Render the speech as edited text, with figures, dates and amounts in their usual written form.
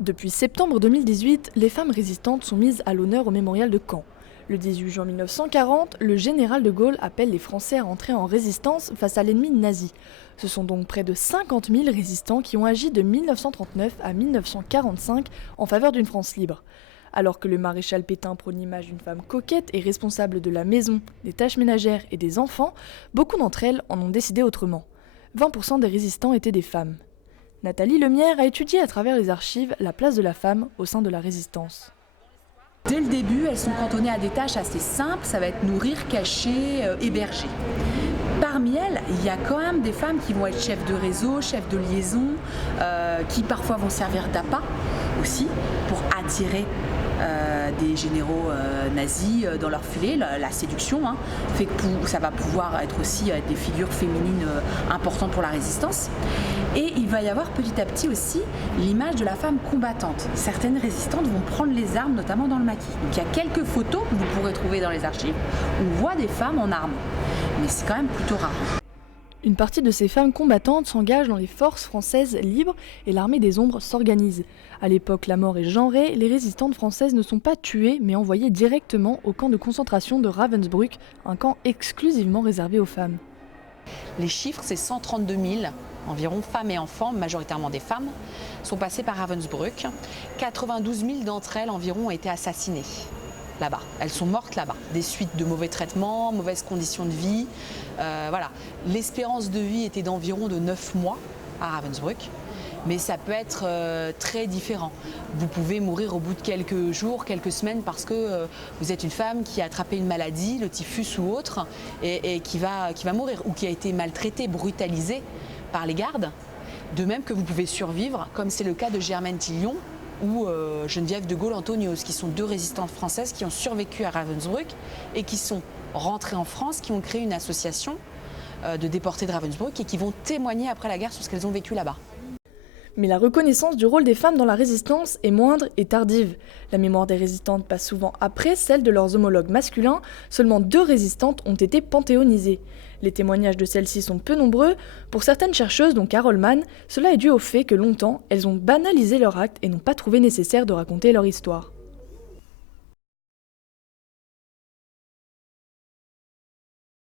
Depuis septembre 2018, les femmes résistantes sont mises à l'honneur au mémorial de Caen. Le 18 juin 1940, le général de Gaulle appelle les Français à entrer en résistance face à l'ennemi nazi. Ce sont donc près de 50 000 résistants qui ont agi de 1939 à 1945 en faveur d'une France libre. Alors que le maréchal Pétain prône l'image d'une femme coquette et responsable de la maison, des tâches ménagères et des enfants, beaucoup d'entre elles en ont décidé autrement. 20% des résistants étaient des femmes. Nathalie Lemierre a étudié à travers les archives la place de la femme au sein de la résistance. Dès le début, elles sont cantonnées à des tâches assez simples, ça va être nourrir, cacher, héberger. Parmi elles, il y a quand même des femmes qui vont être chefs de réseau, chefs de liaison, qui parfois vont servir d'appât aussi pour attirer des généraux nazis dans leur filet. La séduction fait que ça va pouvoir être aussi des figures féminines importantes pour la résistance. Et il va y avoir petit à petit aussi l'image de la femme combattante. Certaines résistantes vont prendre les armes, notamment dans le maquis. Donc il y a quelques photos que vous pourrez trouver dans les archives où on voit des femmes en armes. Mais c'est quand même plutôt rare. Une partie de ces femmes combattantes s'engage dans les forces françaises libres et l'armée des ombres s'organise. À l'époque, la mort est genrée, les résistantes françaises ne sont pas tuées mais envoyées directement au camp de concentration de Ravensbrück, un camp exclusivement réservé aux femmes. Les chiffres, c'est 132 000 environ femmes et enfants, majoritairement des femmes, sont passées par Ravensbrück. 92 000 d'entre elles environ ont été assassinées là-bas. Elles sont mortes là-bas, des suites de mauvais traitements, mauvaises conditions de vie. Voilà. L'espérance de vie était d'environ de 9 mois à Ravensbrück, mais ça peut être très différent. Vous pouvez mourir au bout de quelques jours, quelques semaines parce que vous êtes une femme qui a attrapé une maladie, le typhus ou autre, et qui va mourir, ou qui a été maltraitée, brutalisée par les gardes. De même que vous pouvez survivre, comme c'est le cas de Germaine Tillion ou Geneviève de Gaulle-Antonios, qui sont deux résistantes françaises qui ont survécu à Ravensbrück et qui sont rentrées en France, qui ont créé une association de déportés de Ravensbrück et qui vont témoigner après la guerre sur ce qu'elles ont vécu là-bas. Mais la reconnaissance du rôle des femmes dans la résistance est moindre et tardive. La mémoire des résistantes passe souvent après celle de leurs homologues masculins. Seulement 2 résistantes ont été panthéonisées. Les témoignages de celles-ci sont peu nombreux. Pour certaines chercheuses, dont Carole Mann, cela est dû au fait que longtemps, elles ont banalisé leur acte et n'ont pas trouvé nécessaire de raconter leur histoire.